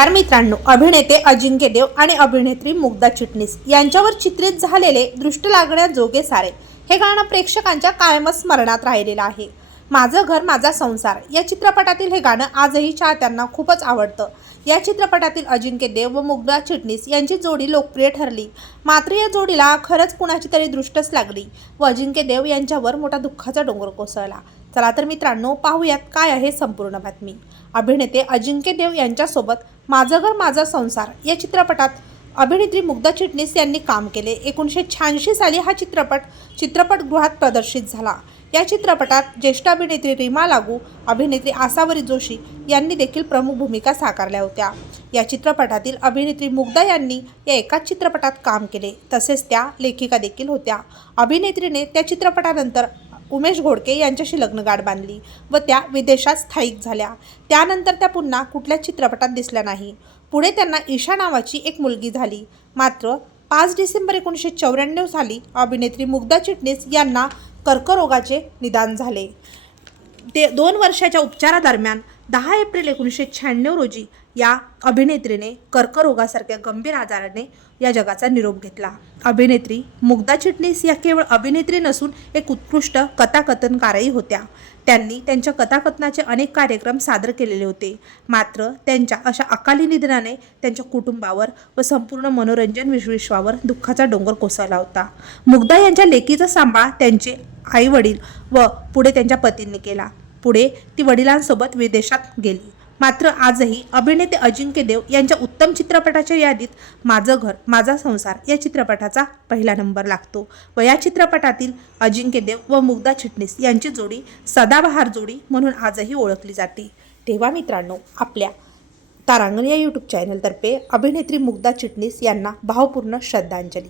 नमस्कार मित्रांनो अभिनेते अजिंक्य देव आणि अभिनेत्री मुग्धा चिटणीस यांच्यावर चित्रित झालेले दृष्ट लागण्याजोगे सारे हे गाणं प्रेक्षकांच्या कायमच स्मरणात राहिलेलं आहे. माझं घर माझा संसार या चित्रपटातील हे गाणं आजही चाहत्यांना खूपच आवडतं. या चित्रपटातील अजिंक्य देव व मुग्धा चिटणीस यांची जोडी लोकप्रिय ठरली. मात्र या जोडीला खरंच कुणाची तरी दृष्टच लागली व अजिंक्य देव यांच्यावर मोठा दुःखाचा डोंगर कोसळला. चला तर मित्रांनो पाहूयात काय आहे संपूर्ण बातमी. अभिनेते अजिंक्य देव यांच्यासोबत माझं घर माझा संसार या चित्रपटात अभिनेत्री मुग्धा चिटणीस यांनी काम केले. एकोणीसशे शहाऐंशी साली हा चित्रपट चित्रपटगृहात प्रदर्शित झाला. या चित्रपटात ज्येष्ठ अभिनेत्री रीमा लागू अभिनेत्री आसावरी जोशी यांनी देखील प्रमुख भूमिका साकारल्या होत्या. या चित्रपटातील अभिनेत्री मुग्धा यांनी या एकाच चित्रपटात काम केले. तसेच त्या लेखिका देखील होत्या. अभिनेत्रीने त्या चित्रपटानंतर उमेश घोडके यांच्याशी लग्नगाठ बांधली व त्या विदेशात स्थायिक झाल्या. त्यानंतर त्या पुन्हा कुठल्याच चित्रपटात दिसल्या नाही. पुढे त्यांना ईशा नावाची एक मुलगी झाली. मात्र पाच डिसेंबर एकोणीसशे चौऱ्याण्णव साली अभिनेत्री मुग्धा चिटणीस यांना कर्करोगाचे निदान झाले. ते दोन वर्षाच्या उपचारादरम्यान दहा एप्रिल एकोणीसशे शहाण्णव रोजी या अभिनेत्रीने कर्करोगासारख्या गंभीर आजाराने या जगाचा निरोप घेतला. अभिनेत्री मुग्धा चिटणीस या केवळ अभिनेत्री नसून एक उत्कृष्ट कथाकथनकारही होत्या. त्यांनी त्यांच्या कथाकथनाचे अनेक कार्यक्रम सादर केलेले होते. मात्र त्यांच्या अशा अकाली निधनाने त्यांच्या कुटुंबावर व संपूर्ण मनोरंजन विश्वावर दुःखाचा डोंगर कोसळला होता. मुग्धा यांच्या लेकीचा सांभाळ त्यांचे आई वडील व पुढे त्यांच्या पतींनी केला. पुढे ती वडिलांसोबत विदेशात गेली. मात्र आजही अभिनेते अजिंक्य देव यांच्या उत्तम चित्रपटाच्या यादीत माझं घर माझा संसार या चित्रपटाचा पहिला नंबर लागतो व या चित्रपटातील अजिंक्य देव व मुग्धा चिटणीस यांची जोडी सदाबहार जोडी म्हणून आजही ओळखली जाते. तेव्हा मित्रांनो आपल्या तारांगण या यूट्यूब चॅनलतर्फे अभिनेत्री मुग्धा चिटणीस यांना भावपूर्ण श्रद्धांजली.